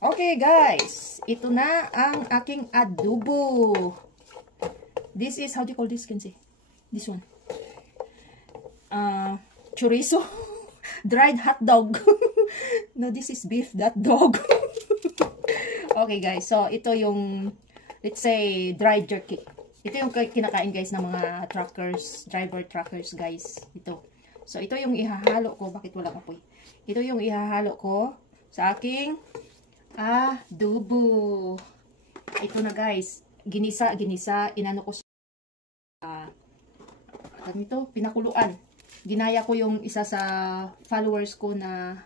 Okay guys, ito na ang aking adobo. This is, how do you call this, Kenzie? This one. Chorizo. Dried hot dog. No, this is beef, that dog. Okay guys, so ito yung, let's say, dried jerky. Ito yung kinakain guys ng mga truckers, driver truckers guys. Ito. So ito yung ihahalo ko. Bakit walang apoy? Ito yung ihahalo ko sa aking adobo. Ito na guys. Ginisa. Inano ko sa pinakuluan. Ginaya ko yung isa sa followers ko na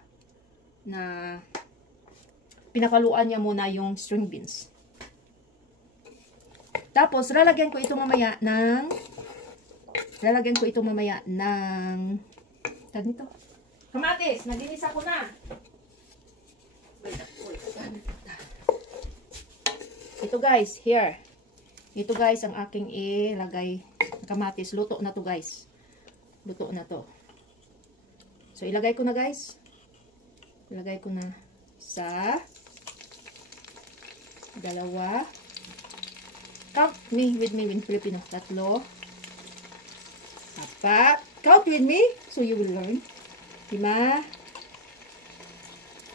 pinakaluan niya muna yung string beans. Tapos, lalagyan ko ito mamaya ng kamatis. Naginisa ko na. Ito guys, here. Ito guys, ang aking ilagay kamatis. Luto na to guys. Luto na to. So, ilagay ko na guys. Ilagay ko na sa dalawa. Count with me in Filipino. 3. 4. Count with me so you will learn. 5.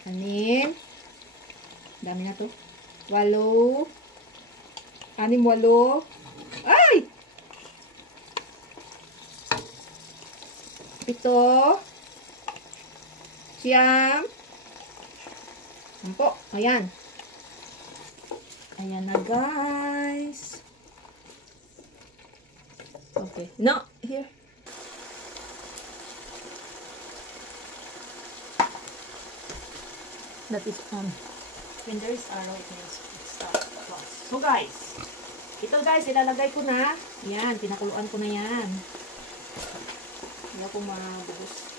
6. Dami na to. 8. 6, 8. Ay! 7. 9. 10. Ayan. Ayan na guys. Okay. No, here. That is when there is arrow, it means it's close. So guys, ito guys, ilalagay ko na. Yan, pinakuluan ko na yan. Hindi ko mabuhos.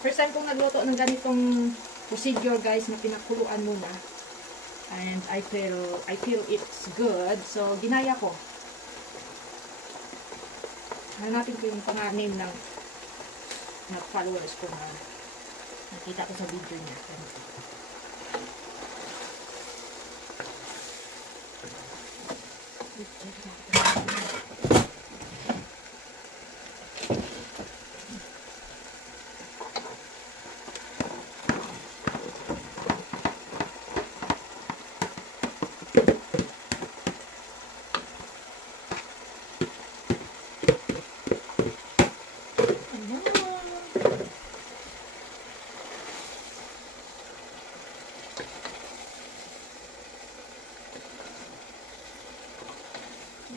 First time kong nagluto ng ganitong procedure guys, na pinakuluan muna. And I feel it's good. So, ginaya ko. Hanapin ko yung pang-name ng followers ko na nakita ko sa video niya.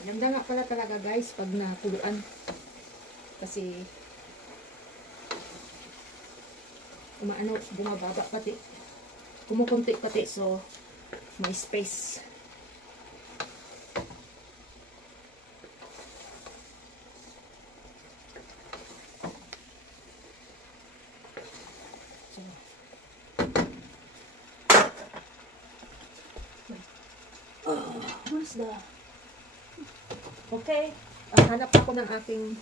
Ganda nga pala talaga guys pag nakuluan. Kasi bumababa pati. Kumukunti pati, so may space. So, where's the... Okay, hanap ako ng aking